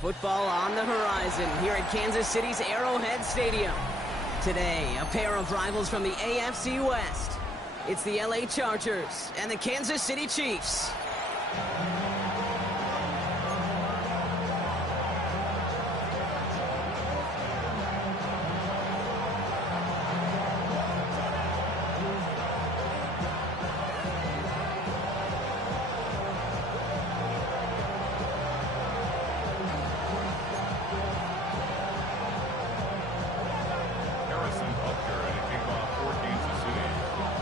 Football on the horizon here at Kansas City's Arrowhead Stadium. Today, a pair of rivals from the AFC West. It's the LA Chargers and the Kansas City Chiefs.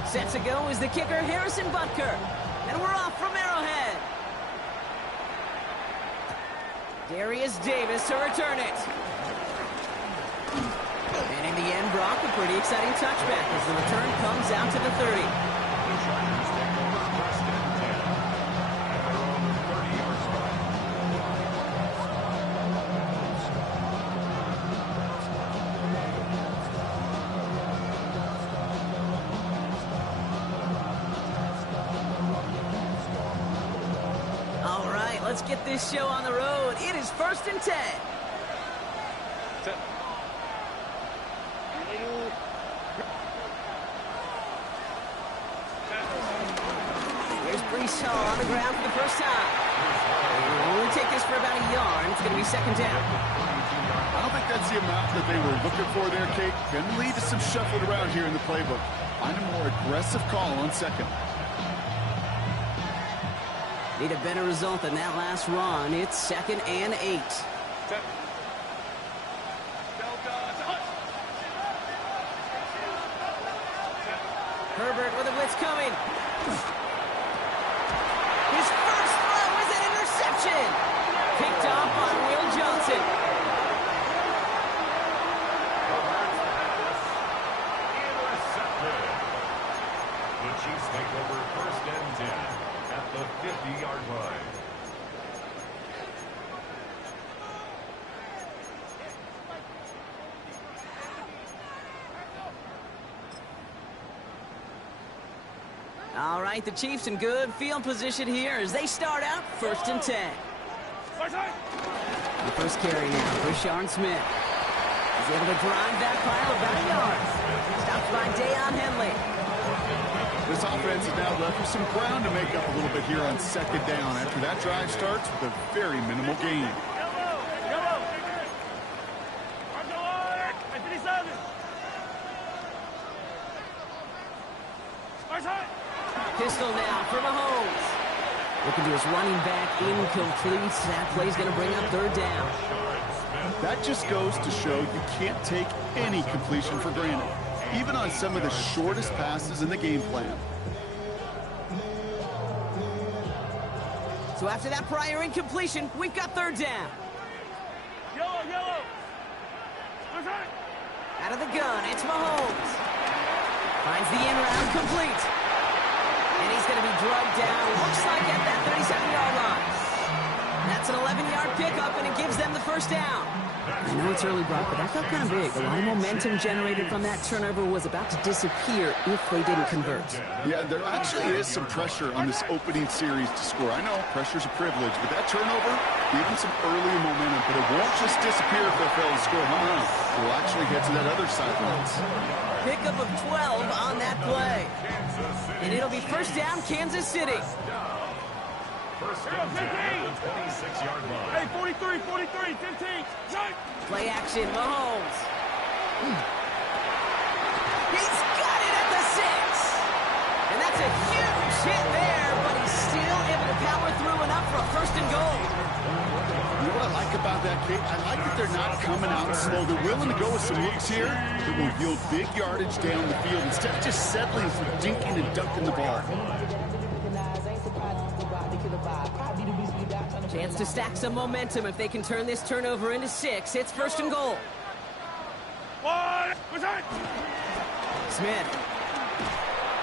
Set to go is the kicker, Harrison Butker. And we're off from Arrowhead. Darius Davis to return it. And in the end, Brock, a pretty exciting touchback as the return comes out to the 30. Let's get this show on the road. It is 1st and 10. Here's Breece Hall on the ground for the first time. We'll only take this for about a yard. It's going to be 2nd down. I don't think that's the amount that they were looking for there, Kate. Going to lead to some shuffled around here in the playbook. Find a more aggressive call on 2nd. Need a better result than that last run. It's 2nd and 8. Herbert with a blitz coming. His first throw is an interception. Picked off on Will Johnson. The Chiefs take over 1st and 10. At the 50-yard line. All right, the Chiefs in good field position here as they start out 1st and 10. The first carry now, Brashard Smith. He's able to drive that pile about a yard. Stopped by Deion Henley. This offense is now left with some ground to make up a little bit here on 2nd down after that drive starts with a very minimal gain. Pistol now for Mahomes. Looking to his running back, incomplete. That play's going to bring up 3rd down. That just goes to show you can't take any completion for granted, even on some of the shortest passes in the game plan. So after that prior incompletion, we've got 3rd down. Yellow. Out of the gun, it's Mahomes. Finds the in route complete. And he's going to be drugged down, looks like at that 37-yard line. That's an 11-yard pickup, and it gives them the 1st down. I know it's early, Brock, but that felt kind of big. A lot of momentum generated from that turnover was about to disappear if they didn't convert. Yeah, there actually is some pressure on this opening series to score. I know pressure's a privilege, but that turnover gave them some early momentum, but it won't just disappear if they fail to score. We'll actually get to that other sidelines. Pickup of 12 on that play. And it'll be 1st down, Kansas City. 1st and 10 at the 26-yard line. Hey, 43, 15. Play action, Mahomes. He's got it at the 6. And that's a huge hit there, but he's still able to power through enough for a 1st and goal. You know what I like about that, Kate? I like that they're not coming out slow. They're willing to go with some looks here that will yield big yardage down the field instead of just settling for dinking and dunking the ball. Chance to stack some momentum if they can turn this turnover into 6. It's 1st and goal. Smith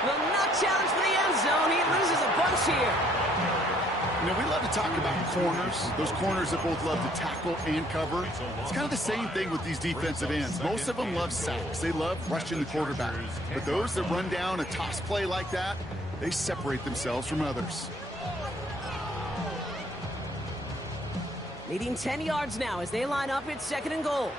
will not challenge for the end zone. He loses a bunch here. You know, we love to talk about corners, those corners that both love to tackle and cover. It's kind of the same thing with these defensive ends. Most of them love sacks. They love rushing the quarterback. But those that run down a toss play like that, they separate themselves from others. Leading 10 yards now as they line up. It's 2nd and goal.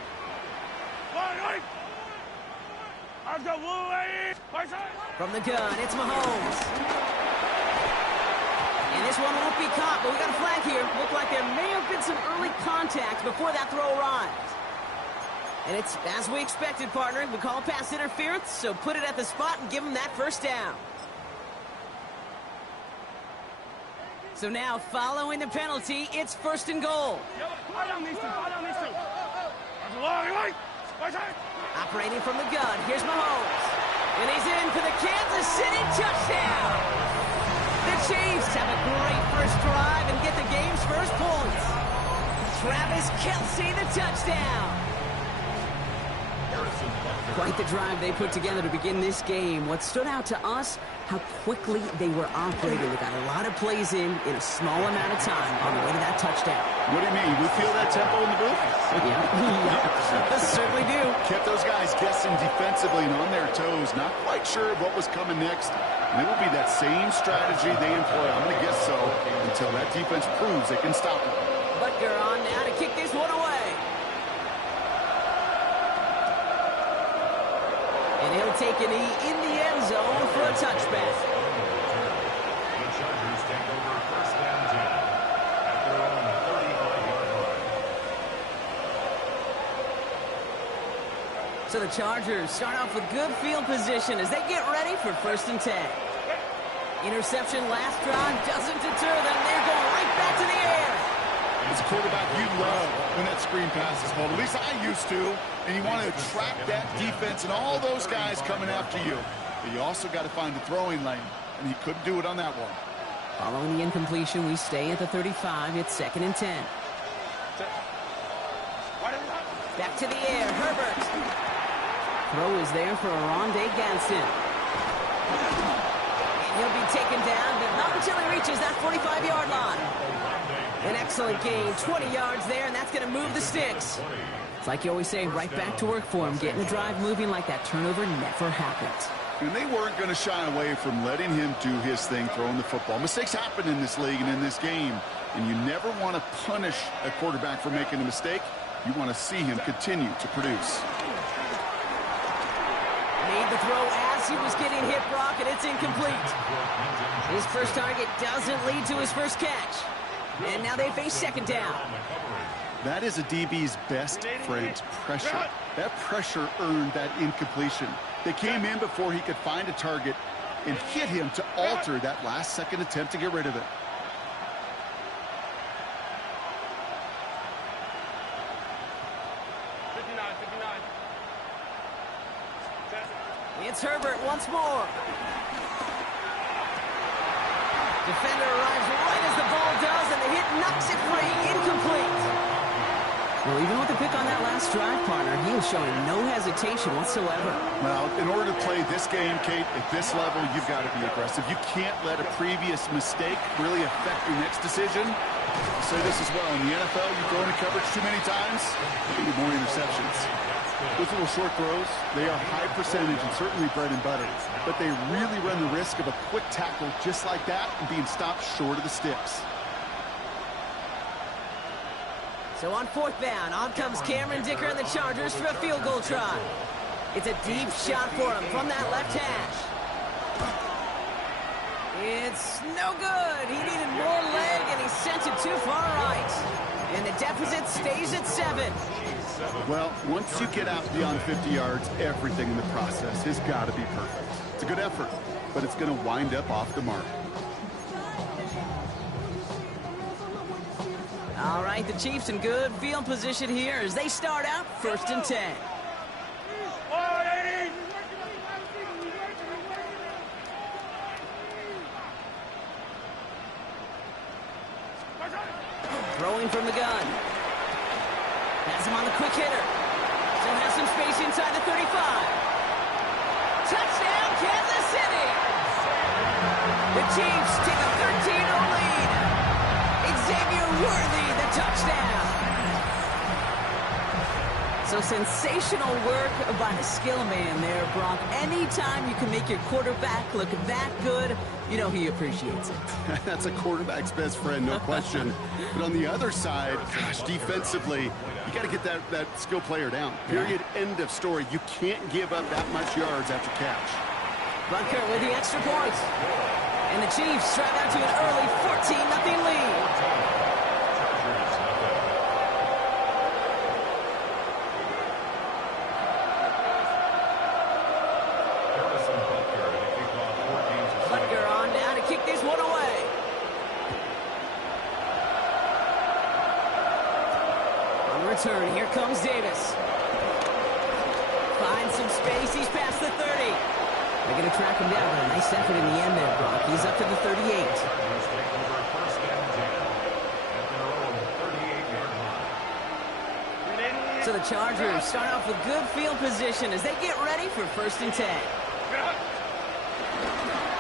From the gun, it's Mahomes. And this one won't be caught, but we got a flag here. Looked like there may have been some early contact before that throw arrived. And it's as we expected, partner. We call pass interference, so put it at the spot and give them that first down. So now, following the penalty, it's 1st and goal. Operating from the gun, here's Mahomes. And he's in for the Kansas City touchdown. The Chiefs have a great first drive and get the game's first points. Travis Kelce, the touchdown. Quite the drive they put together to begin this game. What stood out to us, how quickly they were operating. They got a lot of plays in a small amount of time on the way to that touchdown. What do you mean? We feel that tempo in the booth? Yeah, certainly do. Kept those guys guessing defensively and on their toes, not quite sure of what was coming next. And it will be that same strategy they employ, I'm going to guess so, until that defense proves they can stop them. Butker on now to kick this one away. And he'll take a knee in the end zone for a touchback. The Chargers take over 1st and 10 at their own 35-yard line. So the Chargers start off with good field position as they get ready for 1st and 10. Interception last drive doesn't deter them. They're going right back to the air. As a quarterback, you love when that screen pass is called. At least I used to. And you want to attract that defense and all those guys coming after you. But you also got to find the throwing lane. And he couldn't do it on that one. Following the incompletion, we stay at the 35. It's 2nd and 10. Back to the air. Herbert. Throw is there for Arondé Gadsden. And he'll be taken down, but not until he reaches that 45-yard line. An excellent gain, 20 yards there, and that's going to move the sticks. It's like you always say, right back to work for him, getting the drive moving like that turnover never happened. And they weren't going to shy away from letting him do his thing, throwing the football. Mistakes happen in this league and in this game, and you never want to punish a quarterback for making a mistake. You want to see him continue to produce. Made the throw as he was getting hit, Brock, and it's incomplete. His first target doesn't lead to his first catch. And now they face 2nd down. That is a DB's best friend, pressure. That pressure earned that incompletion. They came in before he could find a target and hit him to alter that last-second attempt to get rid of it. It's Herbert once more. Defender arrives right as the ball does, and the hit knocks it free. Incomplete. Well, even with the pick on that last drive, partner, he was showing no hesitation whatsoever. Well, in order to play this game, Kate, at this level, you've got to be aggressive. You can't let a previous mistake really affect your next decision. I'll say this as well. In the NFL, you throw into coverage too many times, you get more interceptions. Those little short throws, they are high percentage and certainly bread and butter. But they really run the risk of a quick tackle just like that and being stopped short of the sticks. So on 4th down, on comes Cameron Dicker and the Chargers for a field goal try. It's a deep shot for him from that left hash. It's no good. He needed more leg, and he sent it too far right. And the deficit stays at 7. Well, once you get out beyond 50 yards, everything in the process has got to be perfect. It's a good effort, but it's going to wind up off the mark. All right, the Chiefs in good field position here as they start out 1st and 10. Throwing from the gun. Has him on the quick hitter. Still has some space inside the 35. Touchdown, Kansas City! The Chiefs take a 13-0 lead. Xavier Worthy, the touchdown. So So sensational work by the skill man there, Brock. Anytime you can make your quarterback look that good, you know he appreciates it. That's a quarterback's best friend, no question. But on the other side, gosh, defensively, you got to get that skill player down. Period. End of story. You can't give up that much yards after catch. Butker with the extra point. And the Chiefs drive out to an early 14-0 lead. Return. Here comes Davis. Finds some space. He's past the 30. They're going to track him down, but a nice effort in the end there, Brock. He's up to the 38. So the Chargers start off with good field position as they get ready for 1st and 10.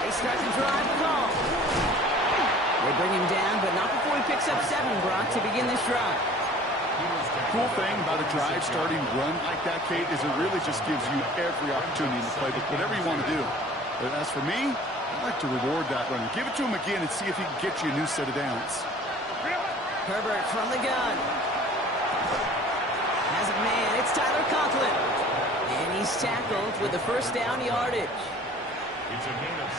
They start to drive the ball. They bring him down, but not before he picks up 7, Brock, to begin this drive. Cool thing about a drive starting run like that, Kate, is it really just gives you every opportunity in the playbook, whatever you want to do. But as for me, I like to reward that run. Give it to him again and see if he can get you a new set of downs. Herbert from the gun. Has a man. It's Tyler Conklin. And he's tackled with the 1st down yardage.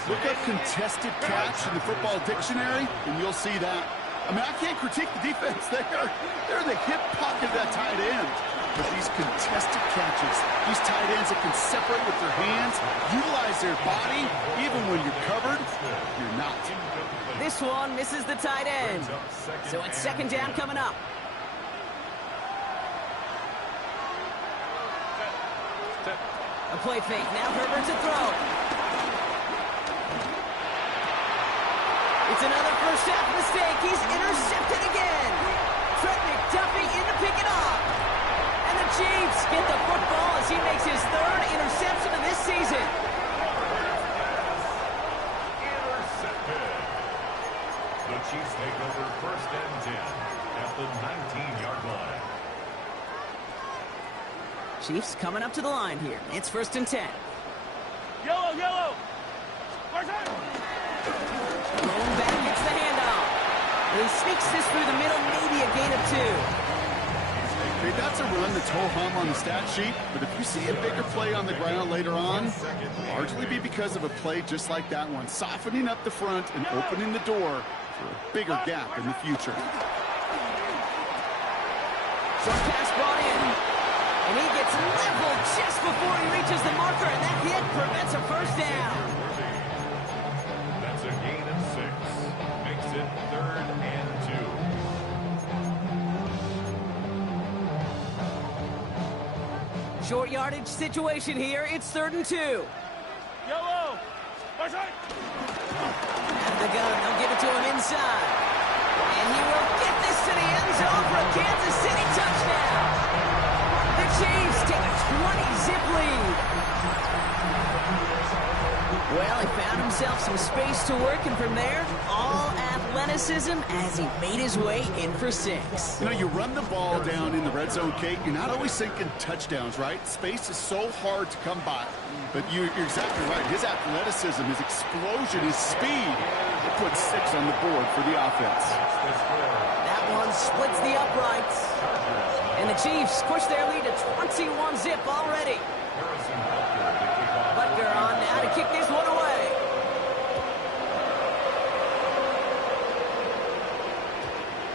Look up contested catch in the football dictionary, and you'll see that. I mean, I can't critique the defense there. They're in the hip pocket of that tight end. But these contested catches, these tight ends that can separate with their hands, utilize their body, even when you're covered, you're not. This one misses the tight end. So it's 2nd down coming up. A play fake. Now Herbert to throw. It's another first half mistake. He's intercepted again. Trent McDuffie in to pick it off. And the Chiefs get the football as he makes his 3rd interception of this season. Intercepted. The Chiefs take over 1st and 10 at the 19-yard line. Chiefs coming up to the line here. It's 1st and 10. Yellow, yellow. First time. Going back, gets the handoff. He sneaks this through the middle, maybe a gain of 2. Hey, that's a run that's ho-hum on the stat sheet, but if you see a bigger play on the ground later on, largely be because of a play just like that one, softening up the front and opening the door for a bigger gap in the future. Short pass brought in, and he gets leveled just before he reaches the marker, and that hit prevents a 1st down. That's a gain of 6. Makes it 3rd and 2. Short yardage situation here. It's 3rd and 2. Yellow. First time. Out of the gun. They'll give it to him inside. And he will get this to the end zone for a Kansas City touchdown. The Chiefs take a 20-zip lead. Well, he found himself some space to work, and from there, all athleticism as he made his way in for 6. You know, you run the ball down in the red zone, Kate, you're not always thinking touchdowns, right? Space is so hard to come by. But you're exactly right. His athleticism, his explosion, his speed, it puts 6 on the board for the offense. That one splits the uprights. And the Chiefs push their lead to 21-zip already. Butker on now to kick this one away.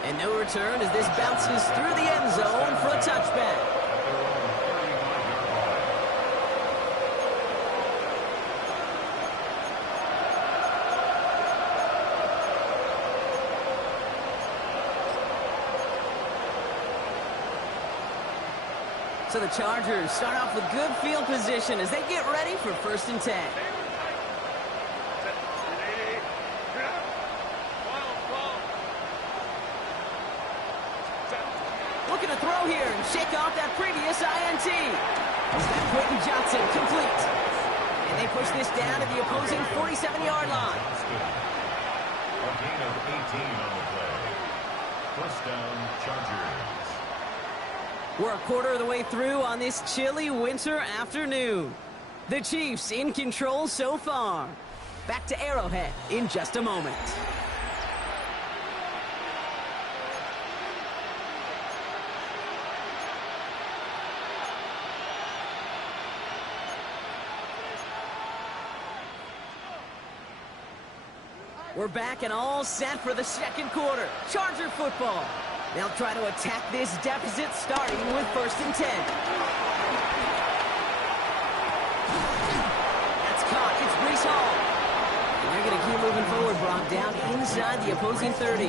And no return as this bounces through the end zone for a touchback. So the Chargers start off with good field position as they get ready for 1st and 10. Looking to throw here and shake off that previous INT. Is that Quentin Johnson complete? And they push this down to the opposing 47-yard line. A gain of 18 on the play. 1st down, Chargers. We're a quarter of the way through on this chilly winter afternoon. The Chiefs in control so far. Back to Arrowhead in just a moment. We're back and all set for the second quarter. Charger football. They'll try to attack this deficit starting with 1st and 10. That's caught. It's Breece Hall. And they're going to keep moving forward, Brock, down inside the opposing 30.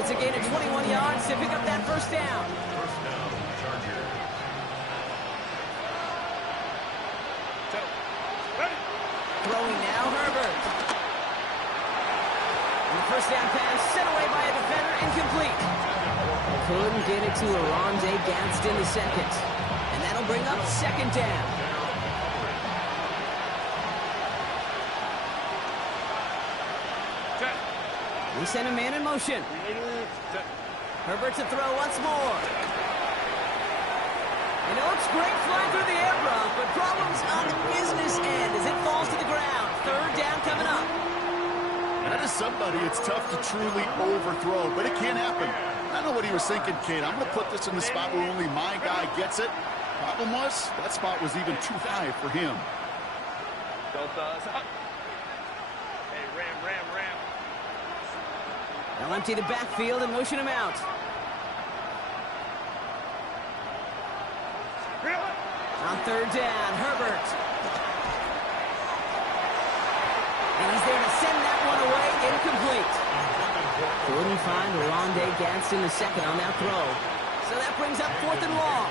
It's a gain of 21 yards to pick up that first down. First down, Charger. Throwing now, Herbert. And the first down pass sent away by a defender, incomplete. Couldn't get it to Oronde Gadsden the second. And that'll bring up 2nd down. We send a man in motion. Herbert to throw once more. And it looks great flying through the air, Brock, but problems on the business end as it falls to the ground. 3rd down coming up. That is somebody it's tough to truly overthrow, but it can happen. I don't know what he was thinking, Kate. I'm going to put this in the spot where only my guy gets it. Problem was, that spot was even too high for him. Hey, Ram. They'll empty the backfield and motion him out. On 3rd down, Herbert. And he's there to send that one away, incomplete. Couldn't find Oronde Gadsden the second on that throw. So that brings up 4th and long.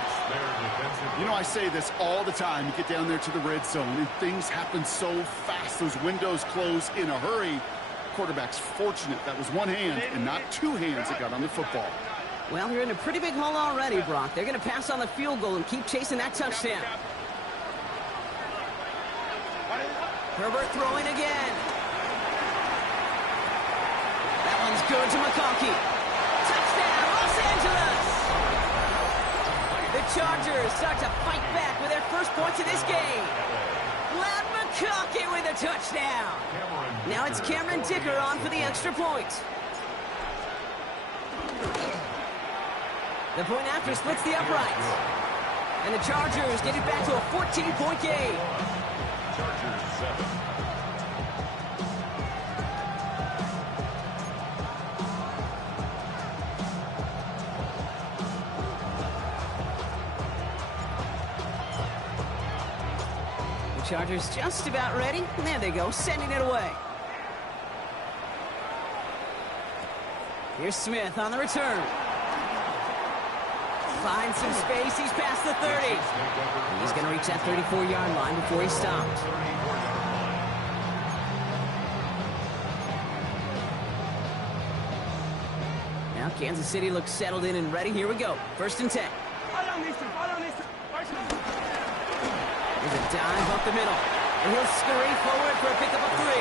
You know, I say this all the time. You get down there to the red zone, and things happen so fast. Those windows close in a hurry. Quarterback's fortunate that was one hand and not two hands that got on the football. Well, you're in a pretty big hole already, Brock. They're going to pass on the field goal and keep chasing that touchdown. Herbert throwing again. That one's good to McConkey. Touchdown, Los Angeles! The Chargers start to fight back with their first points of this game. Glad McConkey with a touchdown. Now it's Cameron Dicker on for the extra point. The point after splits the uprights. And the Chargers get it back to a 14-point game. Chargers 7. The Chargers just about ready. And there they go, sending it away. Here's Smith on the return. Finds some space. He's past the 30. He's going to reach that 34-yard line before he stopped. Now Kansas City looks settled in and ready. Here we go. 1st and 10. There's a dive up the middle. And he'll scurry forward for a pickup of 3.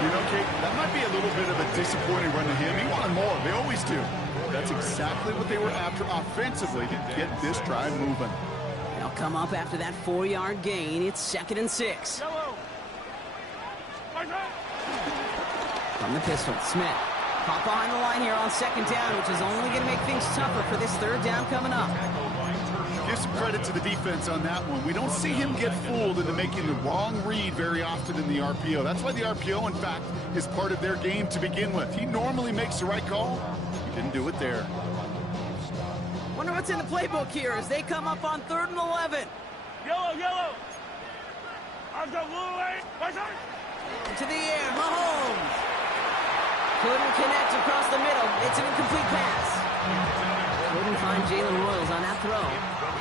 You know, Kate, that might be a little bit of a disappointing run to him. He wanted more. They always do. That's exactly what they were after offensively to get this drive moving. They'll come up after that 4-yard gain. It's 2nd and 6. From the pistol, Smith. Pop behind the line here on 2nd down, which is only going to make things tougher for this 3rd down coming up. Give some credit to the defense on that one. We don't see him get fooled into making the wrong read very often in the RPO. That's why the RPO, in fact, is part of their game to begin with. He normally makes the right call. He didn't do it there. Wonder what's in the playbook here as they come up on 3rd and 11. Yellow. I've got blue lane. To the air, Mahomes. Couldn't connect across the middle. It's an incomplete pass. Couldn't find Jalen Royals on that throw.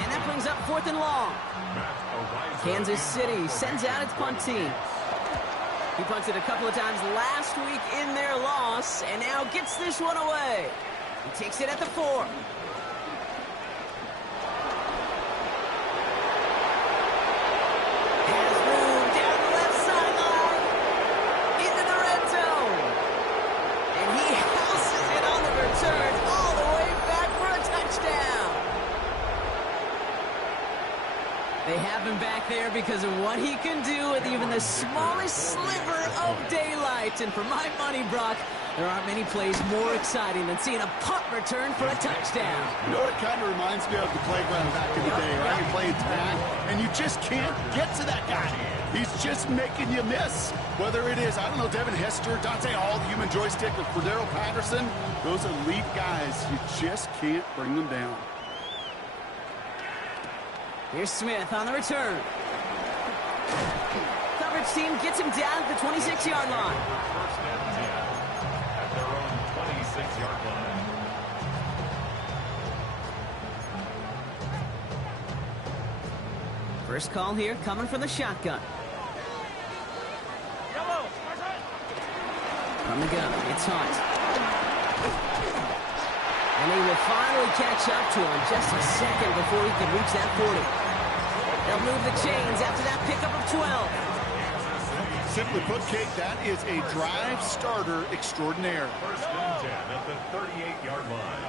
And that brings up 4th and long. Kansas City sends out its punt team. He punted a couple of times last week in their loss, and now gets this one away. He takes it at the 4. Has room down the left sideline. Into the red zone. And he houses it on the return all the way back for a touchdown. have him back there because of what he can do with even the smallest sliver of daylight. And for my money, Brock, there aren't many plays more exciting than seeing a punt return for a touchdown. You know what it kind of reminds me of? The playground back in the day, right? You're playing tag, and you just can't get to that guy. He's just making you miss. Whether it is, I don't know, Devin Hester, Dante Hall, the human joystick, or Cordero Patterson, those elite guys, you just can't bring them down. Here's Smith on the return. Coverage team gets him down at the 26-yard line. First and 10 at their own 26-yard line. First call here coming from the shotgun. From the gun, it's Hunt. And he will finally catch up to him just a second before he can reach that 40. They'll move the chains after that pickup of 12. Simply put, Kate, that is a drive starter extraordinaire. First and 10 at the 38-yard line.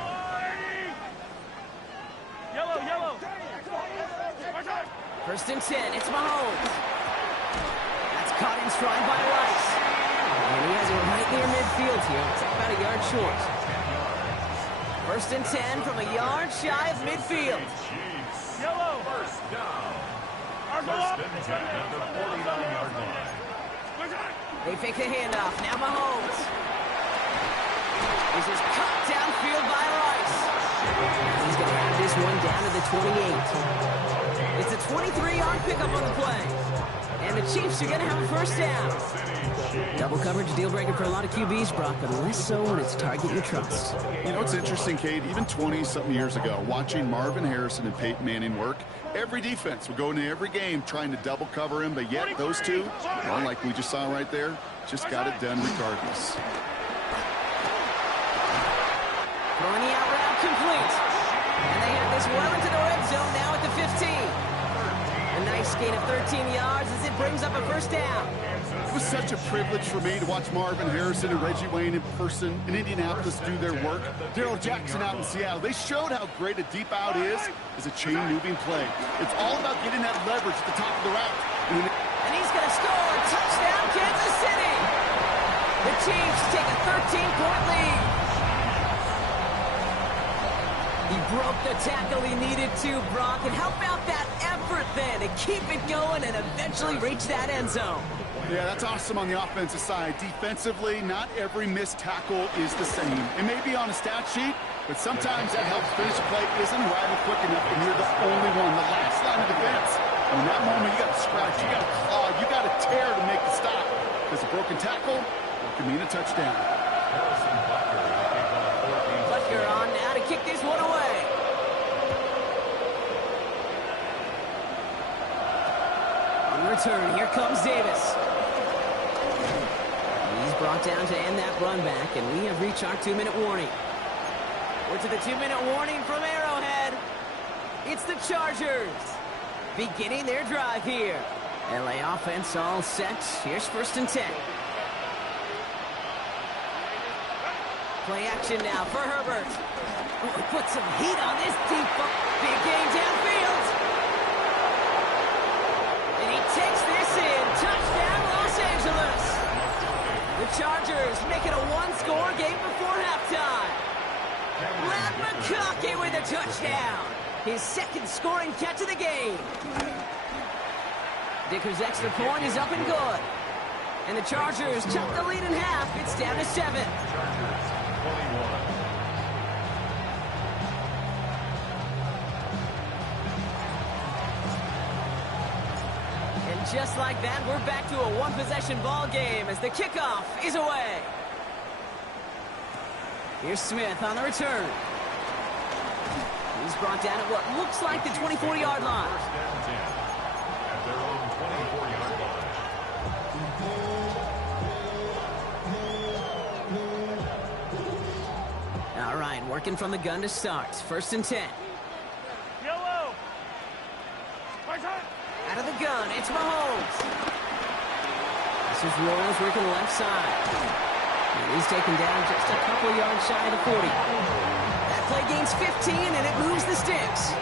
Yellow. First and 10, it's Mahomes. That's caught in stride by Rice. And he has it right near midfield here. It's about a yard short. First and 10 from a yard shy of midfield. Yellow. First down. Argo First up. and 10 at the 49-yard line. They fake the handoff. Now Mahomes. This is cut downfield by Rice. He's going to have this one down to the 28. It's a 23-yard pickup on the play. And the Chiefs are going to have a first down. Double coverage deal breaker for a lot of QBs, Brock, but less so when it's target you trust. You know, it's interesting, Kate, even 20-something years ago, watching Marvin Harrison and Peyton Manning work, every defense would go into every game trying to double cover him, but yet those two, well, like we just saw right there, just got it done regardless. Throwing the out route complete. And they have this well into the red zone now at the 15. A nice gain of 13 yards as it brings up a first down. It was such a privilege for me to watch Marvin Harrison and Reggie Wayne in person in Indianapolis do their work. Darrell Jackson out in Seattle. They showed how great a deep out is as a chain-moving play. It's all about getting that leverage at the top of the route. And he's going to score. Touchdown, Kansas City. The Chiefs take a 13-point lead. He broke the tackle he needed to, Brock. And how about that effort then to keep it going and eventually reach that end zone? Yeah, that's awesome on the offensive side. Defensively, not every missed tackle is the same. It may be on a stat sheet, but sometimes that helps finish a play isn't arriving quick enough, and you're the only one, the last line of defense. And in that moment, you got to scratch, you got to claw, you got to tear to make the stop. Because a broken tackle can mean a touchdown. Butker on now to kick this one away. On return, here comes Davis. He's brought down to end that run back, and we have reached our 2-minute warning. We're to the 2-minute warning from Arrowhead. It's the Chargers beginning their drive here. LA offense all set. Here's first and 10. Play action now for Herbert. Oh, put some heat on this deep ball. Big game downfield. And he takes this in. Touchdown, Los Angeles. The Chargers make it a one-score game before halftime. Matt McConkey with a touchdown. His second scoring catch of the game. Dicker's extra point is up and good. And the Chargers chop the lead in half. It's down to 7. Chargers 21. And just like that, we're back to a one-possession ball game as the kickoff is away. Here's Smith on the return. He's brought down at what looks like the 24-yard line. First and 10 at their own 24-yard line. All right, working from the gun to start. First and 10. Yellow. Out of the gun, it's Mahomes. This is Royals working left side. And he's taken down just a couple yards shy of the 40. That play gains 15, and it moves the sticks.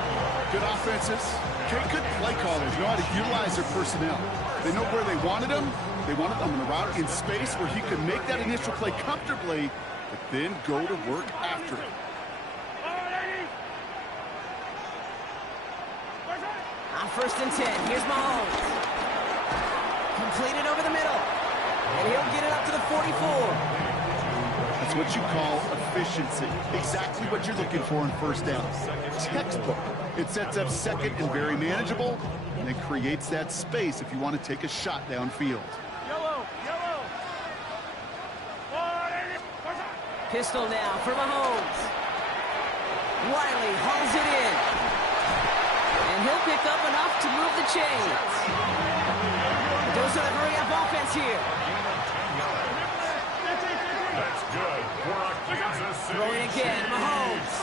Good offenses. Okay, good play callers know how to utilize their personnel. They know where they wanted him. They wanted him in a route in space where he could make that initial play comfortably, but then go to work after it. On 1st and 10, here's Mahomes. Completed over the middle. And he'll get it up to the 44. That's what you call efficiency. Exactly what you're looking for in first down. Textbook. It sets up second and very manageable, and it creates that space if you want to take a shot downfield. Yellow, yellow. Pistol now for Mahomes. Wiley hauls it in. And he'll pick up enough to move the chains. Those are the hurry-up offense here. That's good for a Kansas City. Throwing again, Mahomes.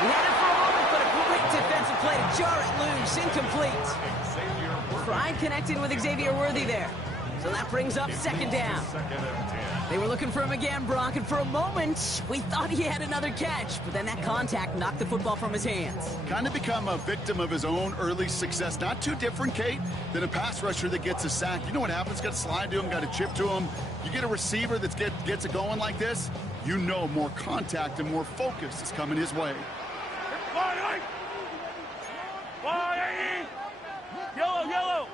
He had it for a moment, but a great defensive play to jar it loose. Incomplete. Tried connecting with Xavier Worthy there. So that brings up 2nd down. They were looking for him again, Brock, and for a moment, we thought he had another catch, but then that contact knocked the football from his hands. Kind of become a victim of his own early success. Not too different, Kate, than a pass rusher that gets a sack. You know what happens? Got to slide to him, got to chip to him. You get a receiver that gets it going like this, you know more contact and more focus is coming his way. Yellow, yellow.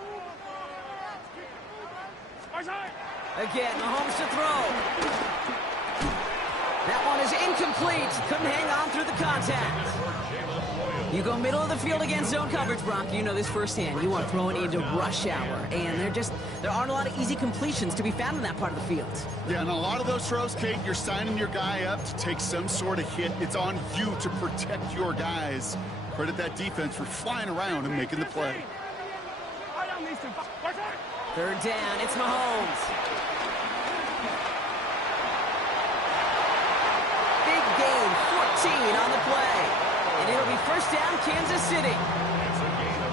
Again, Mahomes to throw. That one is incomplete. Couldn't hang on through the contact. You go middle of the field against zone coverage, Brock. You know this firsthand. You want to throw it into rush hour. And there aren't a lot of easy completions to be found in that part of the field. Yeah, and a lot of those throws, Kate, you're signing your guy up to take some sort of hit. It's on you to protect your guys. Credit that defense for flying around and making the play. 3rd down, it's Mahomes. Big gain, 14 on the play. And it'll be 1st down, Kansas City.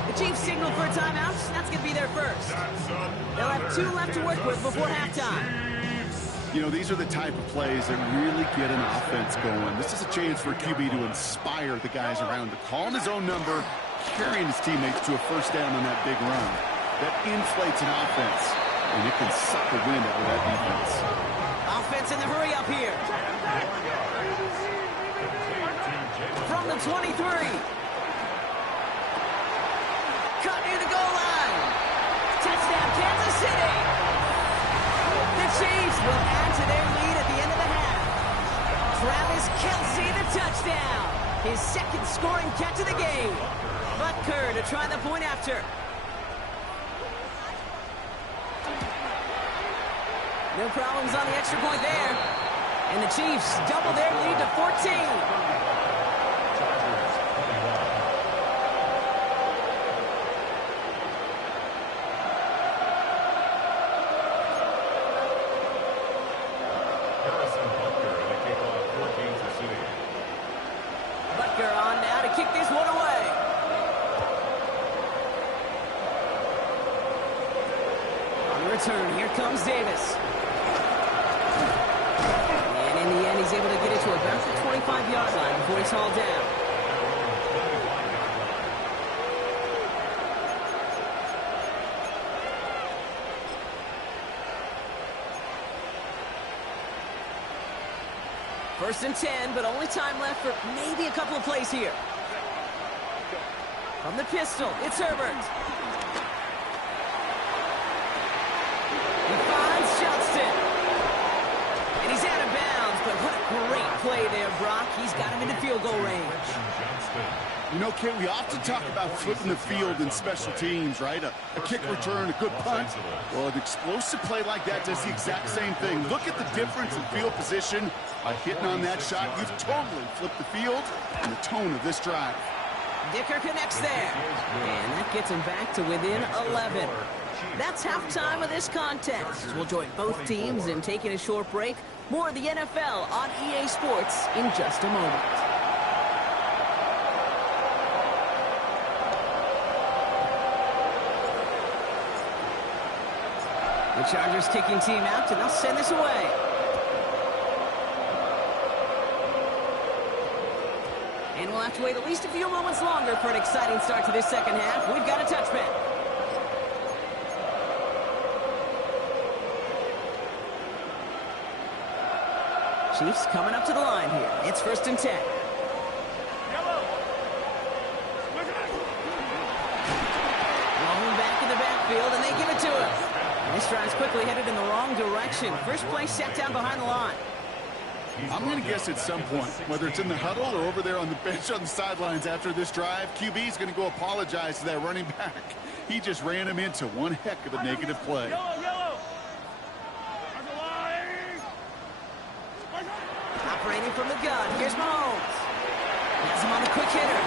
The Chiefs signal for a timeout. That's going to be their first. They'll have 2 left to work with before halftime. You know, these are the type of plays that really get an offense going. This is a chance for QB to inspire the guys around him. Calling his own number, carrying his teammates to a 1st down on that big run. That inflates an offense, and it can suck the wind out of that defense. Offense in the hurry-up here. From the 23. Cut near the goal line. Touchdown, Kansas City. The Chiefs will add to their lead at the end of the half. Travis Kelce, the touchdown. His 2nd scoring catch of the game. Butker to try the point after. No problems on the extra point there. And the Chiefs double their lead to 14. Harrison Butker to kick off for Kansas City. Butker on now to kick this one away. On the return, here comes Davis. And in the end, he's able to get it to about the 25-yard line before he's hauled down. First and 10, but only time left for maybe a couple of plays here. From the pistol, it's Herbert. He finds Johnston. And he's out of bounds, but what a great play there, Brock. He's got him into field goal range. You know, Kate, we often talk about flipping the field in special teams, right? A kick return, a good punt. Well, an explosive play like that does the exact same thing. Look at the difference in field position. By hitting on that shot, you've totally flipped the field and the tone of this drive. Dicker connects there. And that gets him back to within 11. That's halftime of this contest. We'll join both teams in taking a short break. More of the NFL on EA Sports in just a moment. The Chargers kicking team out, and they'll send this away. And we'll have to wait at least a few moments longer for an exciting start to this second half. We've got a touchback. Chiefs coming up to the line here. It's 1st and 10. Rolling back in the backfield, and they give it to him. And this drive's quickly headed in the wrong direction. First play set down behind the line. I'm going to guess at some point, whether it's in the huddle or over there on the bench on the sidelines after this drive, QB is going to go apologize to that running back. He just ran him into one heck of a negative play. Operating from the gun, here's Mahomes. Has him on the quick hitter.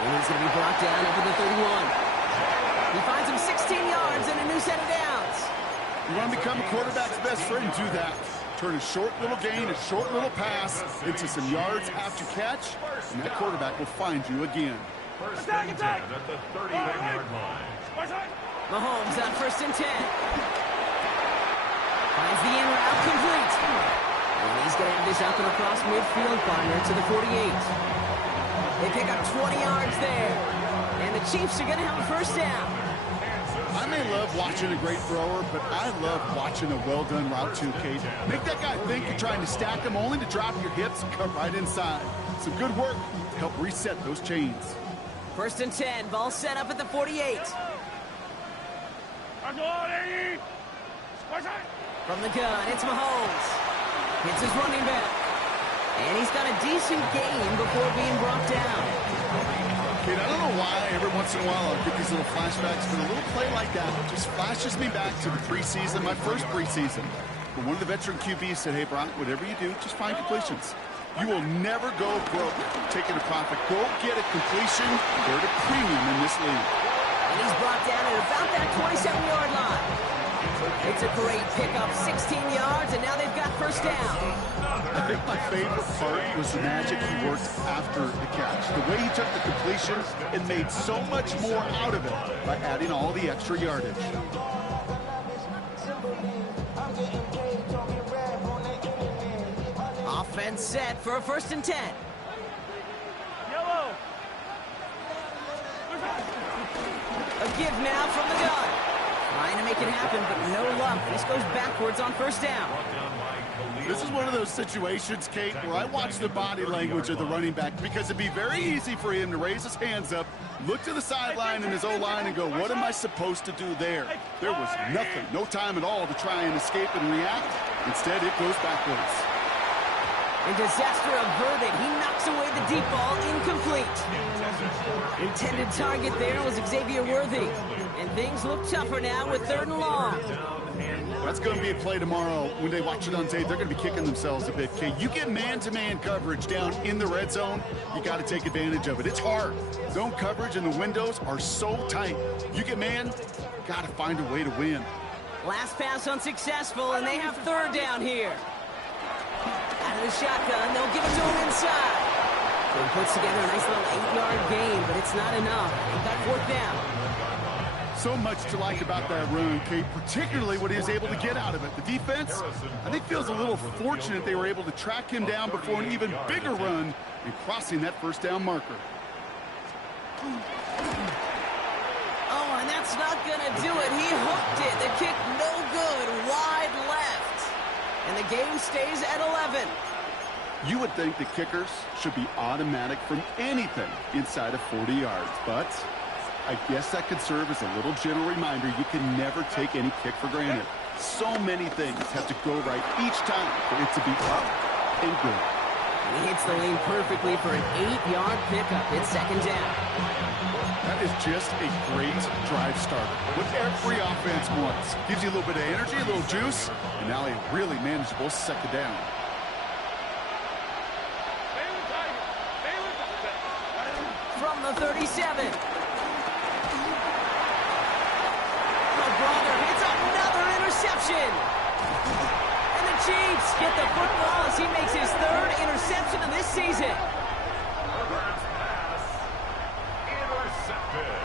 And he's going to be brought down over the 31. He finds him 16 yards and a new set of downs. You want to become a quarterback's best friend, do that. Turn a short little gain, a short little pass into some yards after catch, and that quarterback will find you again. 1st and 10 at the 31-yard line. Mahomes on 1st and 10. Finds the in route complete. And he's going to have this up and across midfield, partner, to the 48. They pick up 20 yards there. And the Chiefs are going to have a 1st down. I may love watching a great thrower, but I love watching a well-done route too, Kate. Make that guy think you're trying to stack him only to drop your hips and cut right inside. Some good work to help reset those chains. 1st and 10, ball set up at the 48. From the gun, it's Mahomes. Hits his running back. And he's got a decent gain before being brought down. Kate, I don't know why every once in a while I'll get these little flashbacks, but a little play like that just flashes me back to the preseason, my first preseason. When one of the veteran QBs said, hey, Brock, whatever you do, just find completions. You will never go broke taking a profit. Go get a completion. They're at a premium in this league. And he's brought down at about that 27-yard line. It's a great pickup, 16 yards, and now they've got 1st down. I think my favorite part was the magic he worked after the catch. The way he took the completion and made so much more out of it by adding all the extra yardage. Offense set for a 1st and 10. A give now from the gun. Trying to make it happen, but no luck. This goes backwards on 1st down. This is one of those situations, Kate, where I watch the body language of the running back because it'd be very easy for him to raise his hands up, look to the sideline in his O-line and go, what am I supposed to do there? There was nothing, no time at all to try and escape and react. Instead, it goes backwards. And disaster averted. He knocks away the deep ball, incomplete. Intended target there was Xavier Worthy. And things look tougher now with 3rd and long. That's going to be a play tomorrow. When they watch it on tape, they're going to be kicking themselves a bit. Okay, you get man-to-man coverage down in the red zone, you got to take advantage of it. It's hard. Zone coverage and the windows are so tight. You get man, got to find a way to win. Last pass unsuccessful, and they have 3rd down here. Out of the shotgun, they'll give it to him inside. So he puts together a nice little 8-yard gain, but it's not enough. They've got 4th down. So much to like about that run, Kate, particularly what he was able to get out of it. The defense, I think, feels a little fortunate they were able to track him down before an even bigger run and crossing that 1st down marker. Oh, and that's not going to do it. He hooked it. The kick no good, wide left. And the game stays at 11. You would think the kickers should be automatic from anything inside of 40 yards, but I guess that could serve as a little gentle reminder you can never take any kick for granted. So many things have to go right each time for it to be up and good. He hits the lane perfectly for an 8-yard pickup. It's 2nd down. That is just a great drive starter. What every offense wants. Gives you a little bit of energy, a little juice, and now a really manageable 2nd down. From the 37. Brother hits another interception. And the Chiefs get the football as he makes his 3rd interception of this season. Intercepted.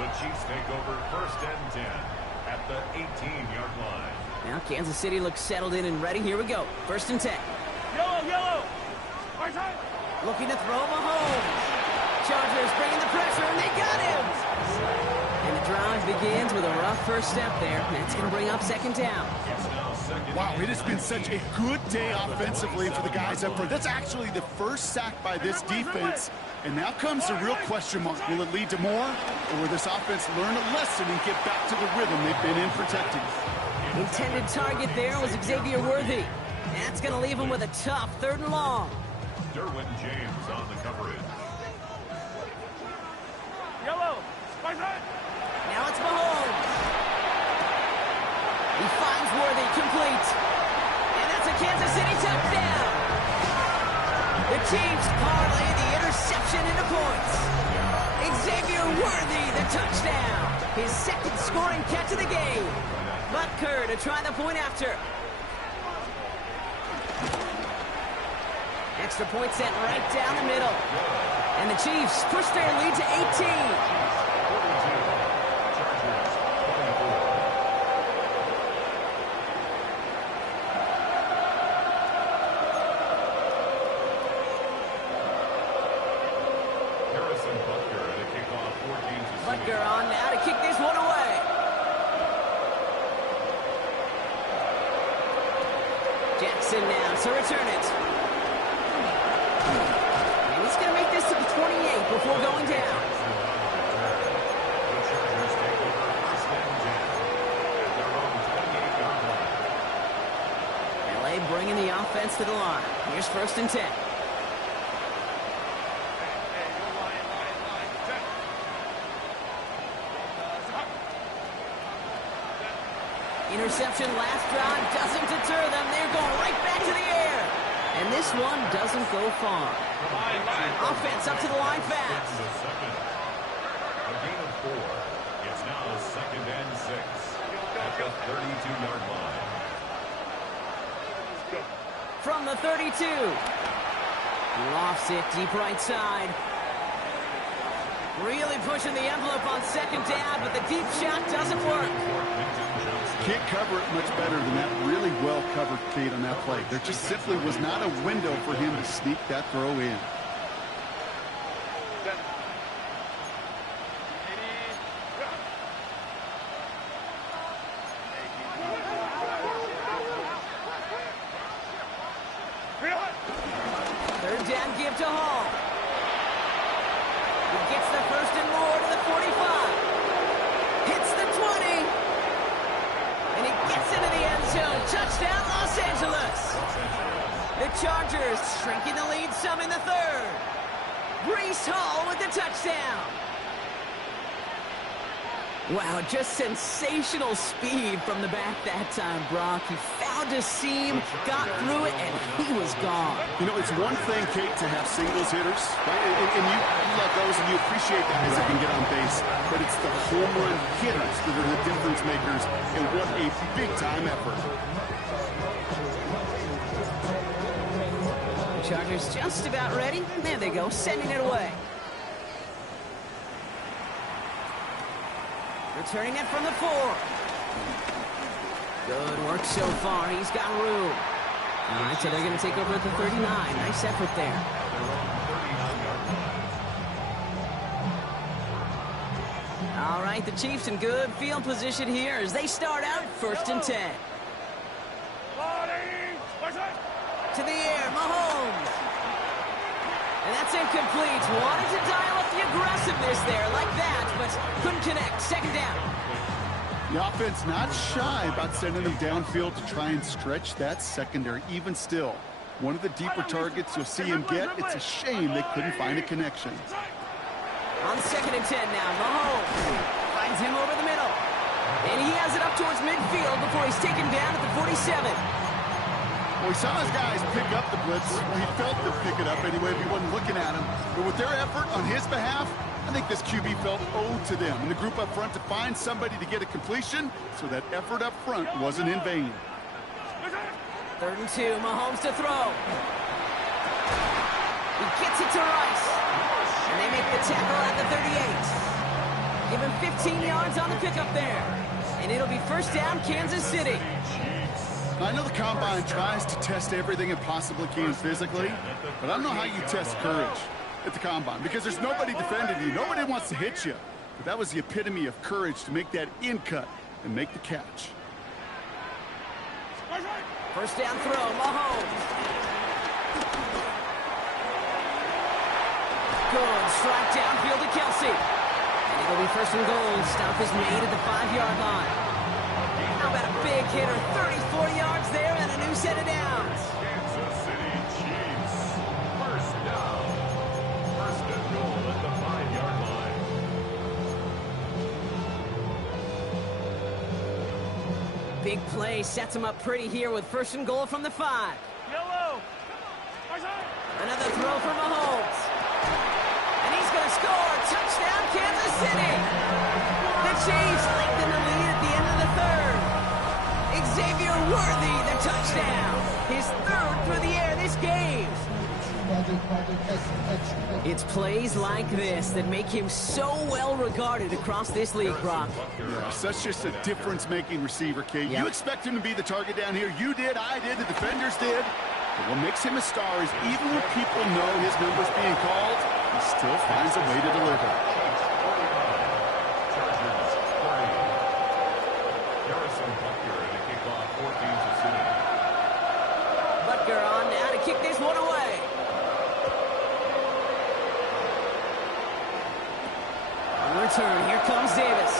The Chiefs take over 1st and 10 at the 18-yard line. Now Kansas City looks settled in and ready. Here we go. 1st and 10. Yellow! Looking to throw Mahomes. Chargers bringing the pressure, and they got him! And the drive begins with a rough first step there. That's going to bring up second down. Wow, it has been such a good day offensively for the guys up front. That's actually the first sack by this defense. And now comes the real question mark. Will it lead to more? Or will this offense learn a lesson and get back to the rhythm they've been in protecting? Intended target there was Xavier Worthy. That's going to leave him with a tough 3rd and long. Derwin James on the coverage. Yellow. Right side. Now it's Mahomes. He finds Worthy, complete. And that's a Kansas City touchdown. The Chiefs parlay the interception into points. Xavier Worthy, the touchdown. His 2nd scoring catch of the game. Butker to try the point after. Extra point set right down the middle. And the Chiefs push their lead to 18. Butker on now to kick this one away. Jackson now to return it. And he's going to make this to the 28 before going down. LA bringing the offense to the line. Here's 1st and 10. Interception last drive doesn't deter them. They're going right back to the air. And this one doesn't go far. Offense up to the line fast. A gain of 4. It's now 2nd and 6 at the 32-yard line. From the 32. Lofts it deep right side. Really pushing the envelope on 2nd down, but the deep shot doesn't work. Can't cover it much better than that. Really well covered, Kate, on that play. There just simply was not a window for him to sneak that throw in. Third down give to Hall. He gets the 1st and more to the 45. Hits the 20. And he gets into the end zone. Touchdown, Los Angeles. The Chargers shrinking the lead some in the 3rd. Breece Hall with the touchdown. Wow, just sensational speed from the back that time, Brock. He found a seam, got through it, and he was gone. You know, it's one thing, Kate, to have singles hitters, right? And you love those, and you appreciate guys that can get on base. But it's the home run hitters that are the difference makers, and what a big-time effort. The Chargers just about ready. There they go, sending it away. Returning it from the 4. Good work so far. He's got room. All right, so they're going to take over at the 39. Nice effort there. All right, the Chiefs in good field position here as they start out 1st and 10. To the air, Mahomes. And that's incomplete. Wanted to dial up the aggressiveness there like that, but couldn't connect. 2nd down. The offense not shy about sending them downfield to try and stretch that secondary. Even still, one of the deeper targets you'll see him get. It's a shame they couldn't find a connection. On 2nd and 10 now, Mahomes finds him over the middle. And he has it up towards midfield before he's taken down at the 47. Well, he saw his guys pick up the blitz. Well, he felt them pick it up anyway if he wasn't looking at him. But with their effort on his behalf, I think this QB felt owed to them and the group up front to find somebody to get a completion, so that effort up front wasn't in vain. 3rd and 2, Mahomes to throw. He gets it to Rice. And they make the tackle at the 38. Give him 15 yards on the pickup there. And it'll be 1st down, Kansas City. I know the Combine tries to test everything it possibly can physically, but I don't know how you test courage at the Combine because there's nobody defending you. Nobody wants to hit you. But that was the epitome of courage to make that in cut and make the catch. First down throw, Mahomes. Good strike downfield to Kelsey. And it'll be first and goal. Stop is made at the 5-yard line. How about a big hitter, 34 yards there and a new set of downs. Kansas City Chiefs. First down. First and goal at the 5-yard line. Big play sets him up pretty here with first and goal from the 5. Yellow. Another throw for Mahomes. And he's going to score. Touchdown, Kansas City. The Chiefs lengthen the lead at the end of the third. Xavier Worthy, the touchdown. His third through the air this game. It's plays like this that make him so well regarded across this league, Brock. Yeah, such just a difference-making receiver, Kate. Yep. You expect him to be the target down here. You did, I did, the defenders did. But what makes him a star is even when people know his number's being called, he still finds a way to deliver. Chargers 30. Harrison Butker to kick off for Kansas City. Butker on now to kick this one away. On return, here comes Davis.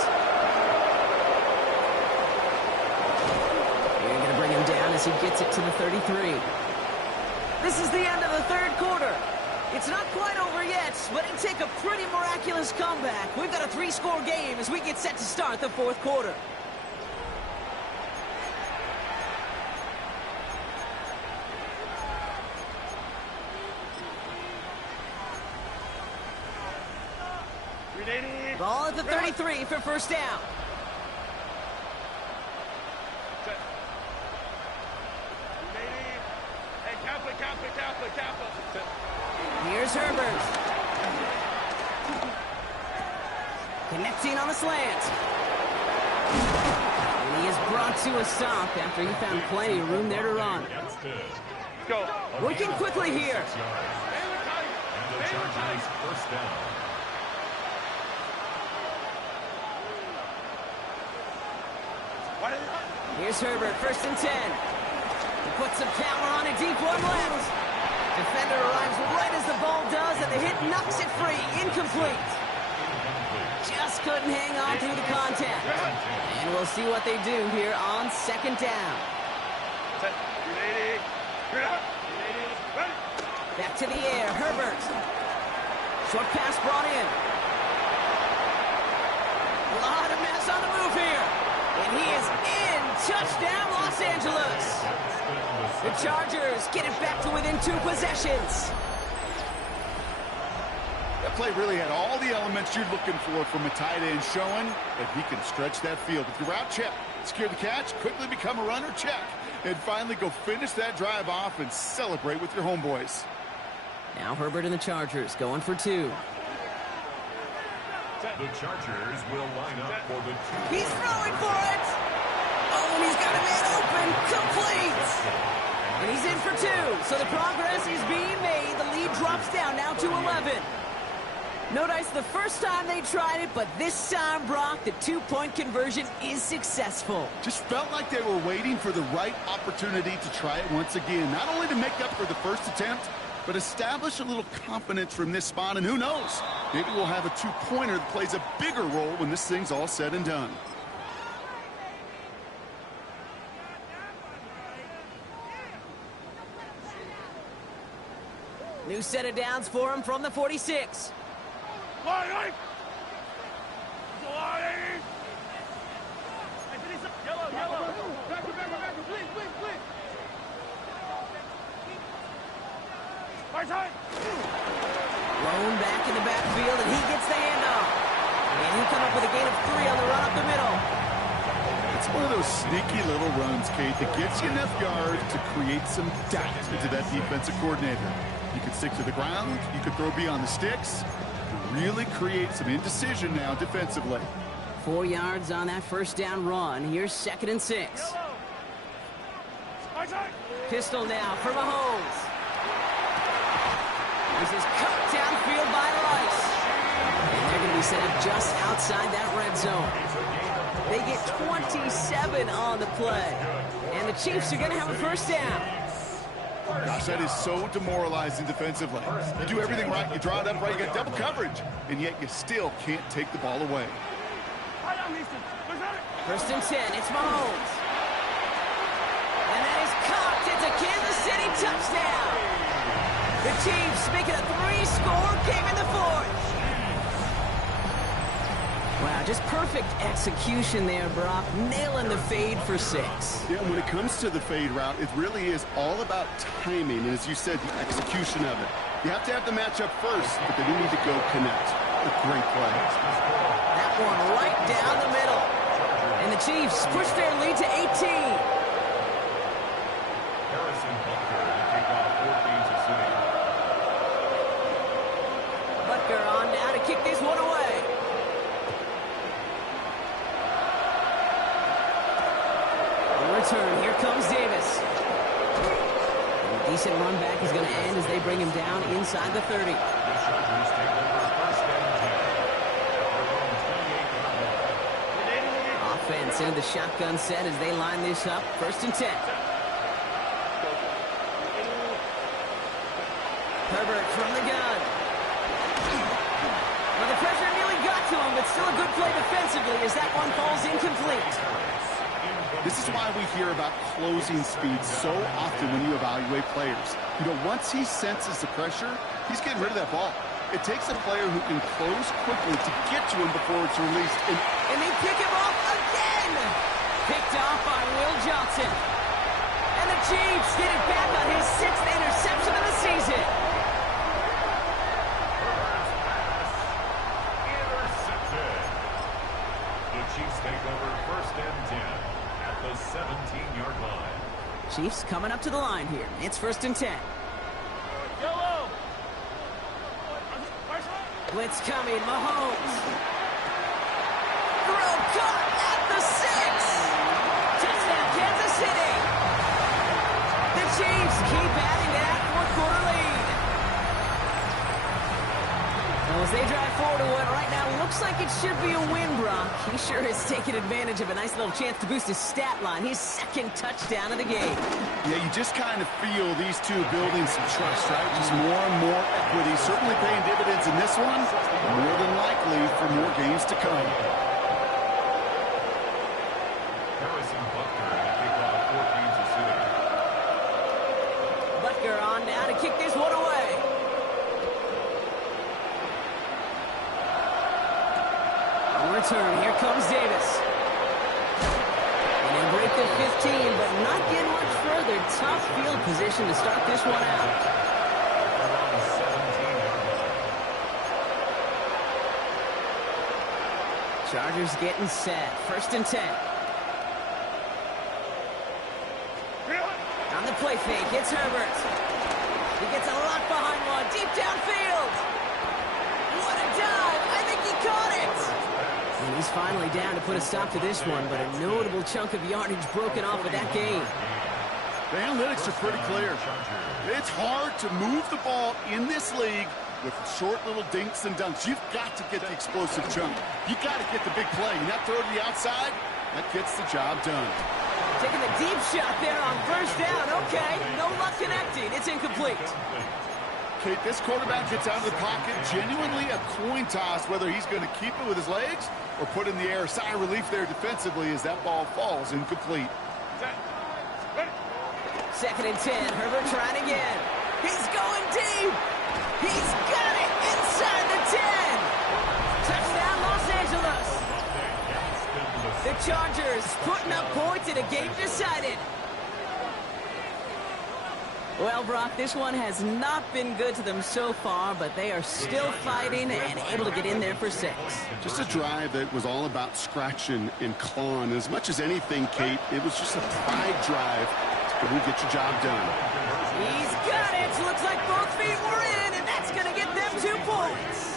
You're going to bring him down as he gets it to the 33. This is the end of the third quarter. It's not quite over yet, but it'll take a pretty miraculous comeback. We've got a 3-score game as we get set to start the fourth quarter. Ball at the 33 for first down. Here's Herbert. Connecting on the slant. And he is brought to a stop after he found plenty of room there to run. Go. Working quickly here. And the Chargers first down. Here's Herbert, first and 10. He puts some power on a deep one left. Defender arrives right as the ball does, and the hit knocks it free. Incomplete. Just couldn't hang on through the contact. And we'll see what they do here on second down. Back to the air, Herbert. Short pass brought in. A lot of mess on the move here. And he is in. Touchdown, Los Angeles. The Chargers get it back to within 2 possessions. That play really had all the elements you're looking for from a tight end, showing that he can stretch that field. With your route, check. Secure the catch, quickly become a runner, check. And finally go finish that drive off and celebrate with your homeboys. Now Herbert and the Chargers going for 2. The Chargers will line up for the 2. He's throwing for it. Oh, and he's got a man open. Complete. And he's in for 2. So the progress is being made. The lead drops down now to 11. Notice the first time they tried it, but this time, Brock, the 2-point conversion is successful. Just felt like they were waiting for the right opportunity to try it once again. Not only to make up for the first attempt, but establish a little confidence from this spot. And who knows, maybe we'll have a 2-pointer that plays a bigger role when this thing's all said and done. New set of downs for him from the 46. Yellow. Blown back in the backfield, and he gets the handoff. And he'll come up with a gain of 3 on the run up the middle. It's one of those sneaky little runs, Kate, that gets you enough yards to create some doubt into that defensive coordinator. You can stick to the ground, you can throw beyond the sticks, really create some indecision now defensively. 4 yards on that first down run. Here's second and 6. Pistol now for Mahomes. This is cut downfield by Rice. And they're going to be set up just outside that red zone. They get 27 on the play. And the Chiefs are going to have a first down. Gosh, that is so demoralizing defensively. You do everything right, you draw it up right, you got double coverage, and yet you still can't take the ball away. First and 10, it's Mahomes. And that is caught. It's a Kansas City touchdown. The Chiefs make it a 3-score game in the fourth. Wow, just perfect execution there, Brock. Nailing the fade for 6. Yeah, when it comes to the fade route, it really is all about timing, and as you said, the execution of it. You have to have the matchup first, but then you need to go connect. A great play. That one right down the middle. And the Chiefs push their lead to 18. Harrison Butker to take off 14 to City. Butker on now to kick this one away. On return, here comes Davis. And a decent run back is going to end as they bring him down inside the 30. The Chargers take over first and 10. Offense into the shotgun set as they line this up. First and 10. Herbert from the gun. Well, the pressure nearly got to him, but still a good play defensively as that one falls incomplete. This is why we hear about closing speed so often when you evaluate players. You know, once he senses the pressure, he's getting rid of that ball. It takes a player who can close quickly to get to him before it's released. And they pick him off again! Picked off by Will Johnson. And the Chiefs get it back on his 6th interception of the season. Intercepted. The Chiefs take over first and 10 at the 17-yard line. Chiefs coming up to the line here. It's first and 10. Yellow. Blitz coming, Mahomes. Throw caught at the 6. Touchdown, Kansas City. The Chiefs keep adding to that fourth-quarter lead. Well, as they drive forward to what right now looks like it should be a win, Brock. He sure has taken advantage of a nice little chance to boost his stat line. His 2nd touchdown of the game. Yeah, you just kind of feel these two building some trust, right? Just more and more equity. Certainly paying dividends in this one, more than likely for more games to come. Harrison Butker to take off 14 to City. Butker on now to kick this one away. On return, here comes Davis. And they'll break the 15, but not get much further. Tough field position to start this one out. Around the 17-yard line. Chargers getting set. First and 10. On the play fake, it's Herbert. He gets a lot behind one. Deep downfield. What a dive. I think he caught it. And he's finally down to put a stop to this one, but a notable chunk of yardage broken off of that game. The analytics are pretty clear. It's hard to move the ball in this league with short little dinks and dunks. You've got to get the explosive chunk. You got to get the big play. And that throw to the outside, that gets the job done. Taking the deep shot there on first down. Okay, no luck connecting. It's incomplete. Kate, this quarterback gets out of the pocket. Genuinely a coin toss whether he's going to keep it with his legs or put in the air. Sigh of relief there defensively as that ball falls incomplete. 2nd and 10. Herbert trying again. He's going deep. He's got it inside the 10. Touchdown, Los Angeles. The Chargers putting up points in a game decided. Well, Brock, this one has not been good to them so far, but they are still fighting and able to get in there for 6. Just a drive that was all about scratching and clawing. As much as anything, Kate, it was just a pride drive to go get your job done. He's got it. Looks like both feet were in, and that's going to get them 2 points.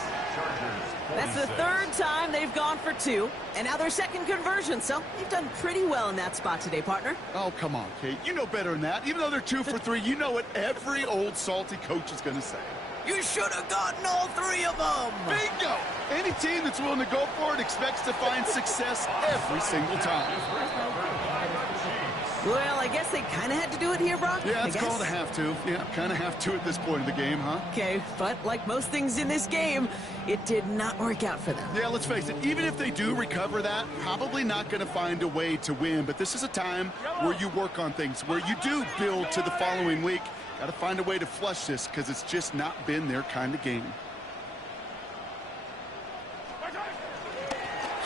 That's the third time they've gone for two, and now their second conversion, so they've done pretty well in that spot today, partner. Oh, come on, Kate. You know better than that. Even though they're 2 for 3, you know what every old salty coach is going to say. You should have gotten all three of them. Bingo! Any team that's willing to go for it expects to find success every single time. Well, I guess they kind of had to do it here, Brock. Yeah, it's called a have to. Yeah, kind of have to at this point of the game, huh? Okay, but like most things in this game, it did not work out for them. Yeah, let's face it, even if they do recover that, probably not going to find a way to win. But this is a time where you work on things, where you do build to the following week. Got to find a way to flush this because it's just not been their kind of game.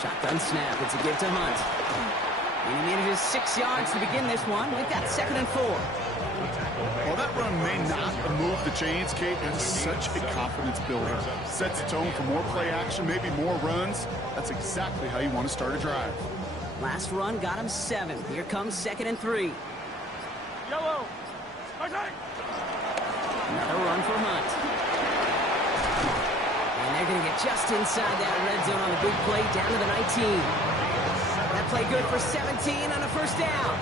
Shotgun snap. It's a give to Hunt. And he manages 6 yards to begin this one. We've got 2nd and 4. While that run may not move the chains, Kate, it is such a confidence builder. Sets the tone for more play action, maybe more runs. That's exactly how you want to start a drive. Last run got him 7. Here comes 2nd and 3. Yellow. Another run for Hunt. And they're going to get just inside that red zone on the big play down to the 19. That play good for 17 on a first down.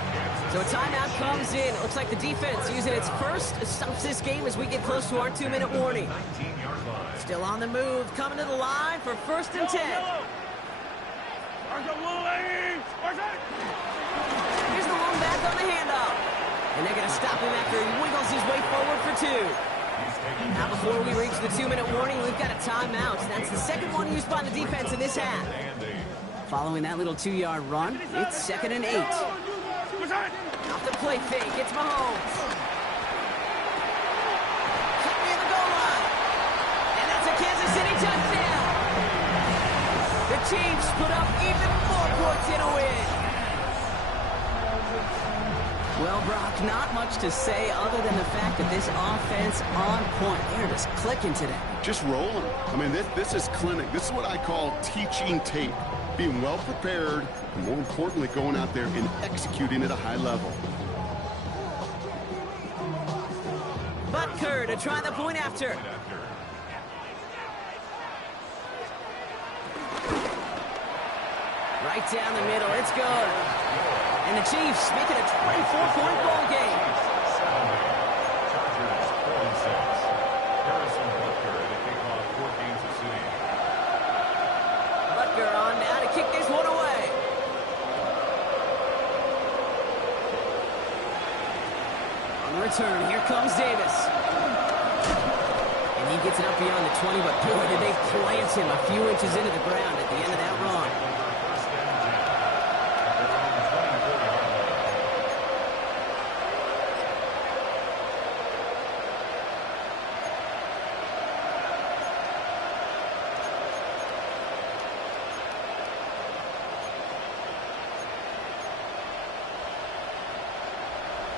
So a timeout comes in. It looks like the defense using its first stops this game as we get close to our 2-minute warning. Still on the move, coming to the line for 1st and 10. Here's the one back on the handoff. And they're going to stop him after he wiggles his way forward for 2. Now before we reach the 2-minute warning, we've got a timeout. That's the second one used by the defense in this half. Following that little 2-yard run, it's 2nd and 8. Off the play fake, it's Mahomes. Kept near the goal line. And that's a Kansas City touchdown. The Chiefs put up even more points in a win. Well, Brock, not much to say other than the fact that this offense on point. They're just clicking today. Just rolling. I mean, this is clinic. This is what I call teaching tape. Being well prepared, and more importantly, going out there and executing at a high level. Butker to try the point after. Right down the middle, it's good. And the Chiefs make it a 24-point ball game. Butker on now to kick this one away. On the return, here comes Davis. And he gets it up beyond the 20, but boy, did they plant him a few inches into the ground at the end of that run.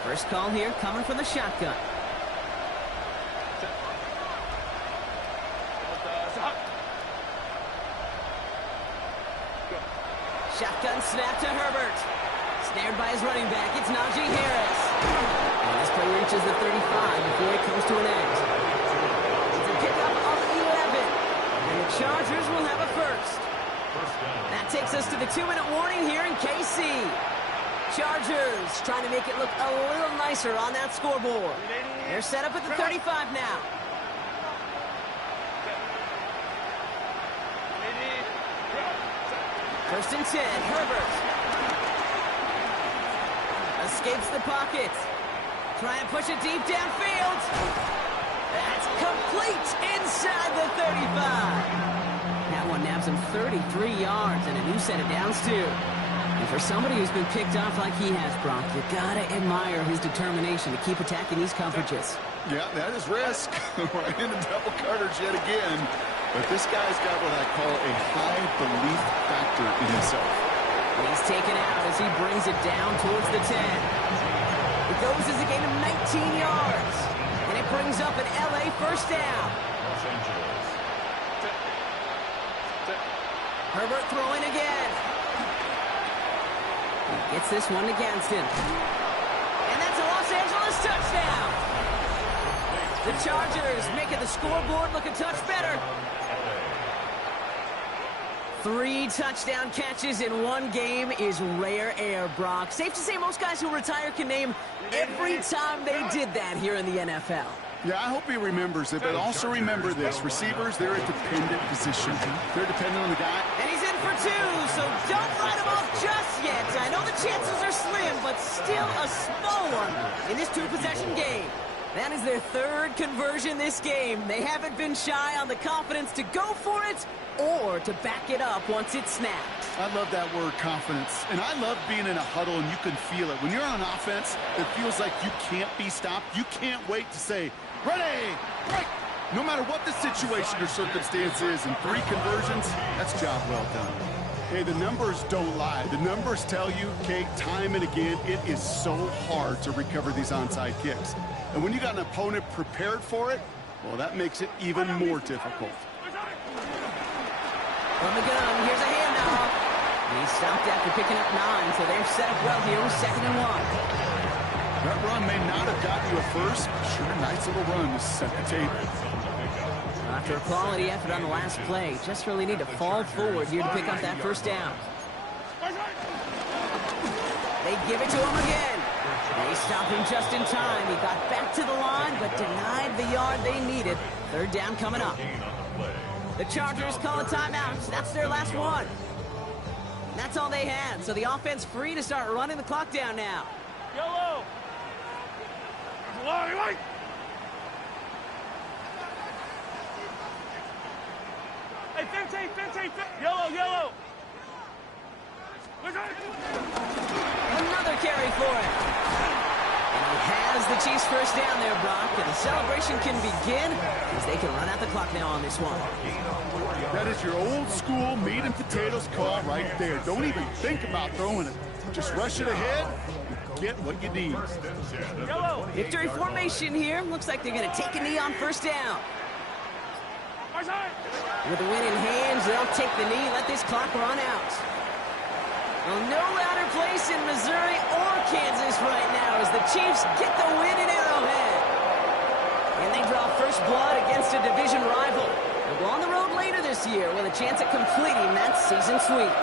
First call here coming from the shotgun. Shotgun snap to Herbert. Snared by his running back, it's Najee Harris. And this play reaches the 35 before it comes to an end. It's a pickup of 11. And the Chargers will have a first. That takes us to the 2-minute warning here in KC. Chargers trying to make it look a little nicer on that scoreboard. They're set up at the 35 now. First and 10, Herbert. Escapes the pocket. Try and push it deep downfield. That's complete inside the 35. That one naps him 33 yards and a new set of downs too. And for somebody who's been picked off like he has, Brock, you gotta admire his determination to keep attacking these coverages. Yeah, that is risk. We're into double coverage yet again. But this guy's got what I call a high belief factor in himself. He's taken out as he brings it down towards the 10. It goes as a gain of 19 yards. And it brings up an LA first down. Herbert throwing again. He gets this one to Gadsden. And that's a Los Angeles touchdown. The Chargers making the scoreboard look a touch better. 3 touchdown catches in one game is rare air, Brock. Safe to say most guys who retire can name every time they did that here in the NFL. Yeah, I hope he remembers it, but also remember this. Receivers, they're a dependent position. They're dependent on the guy. And he's in for 2, so don't write him off just yet. I know the chances are slim, but still a small one in this 2-possession game. That is their 3rd conversion this game. They haven't been shy on the confidence to go for it or to back it up once it's snapped. I love that word, confidence. And I love being in a huddle and you can feel it. When you're on offense, it feels like you can't be stopped. You can't wait to say, ready, break. No matter what the situation or circumstance is, in 3 conversions, that's job well done. Hey, the numbers don't lie. The numbers tell you, Kate, time and again, it is so hard to recover these onside kicks. And when you got an opponent prepared for it, well, that makes it even more difficult. From the gun, here's a handoff. He stopped after picking up 9, so they're set up well here with 2nd and 1. That run may not have gotten you a first, but sure, a nice little run to set the table. After a quality effort on the last play, just really need to fall forward here to pick up that first down. They give it to him again. They stop him just in time. He got back to the line, but denied the yard they needed. 3rd down coming up. The Chargers call a timeout. That's their last one. That's all they had, so the offense free to start running the clock down now. Yellow. Hey, 15, yellow. Another carry for him. And he has the Chiefs first down there, Brock, and the celebration can begin as they can run out the clock now on this one. That is your old school meat and potatoes call right there. Don't even think about throwing it. Just rush it ahead and get what you need. Yellow. Victory formation here. Looks like they're going to take a knee on first down. With the win in hands, they'll take the knee, let this clock run out. Well, no louder place in Missouri or Kansas right now as the Chiefs get the win in Arrowhead. And they draw first blood against a division rival. They'll go on the road later this year with a chance at completing that season sweep.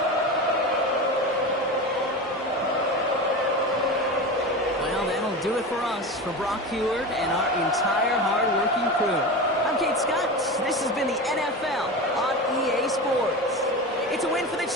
Well, that'll do it for us, for Brock Huard and our entire hard-working crew. I'm Kate Scott. This has been the NFL on EA Sports. It's a win for the Chiefs.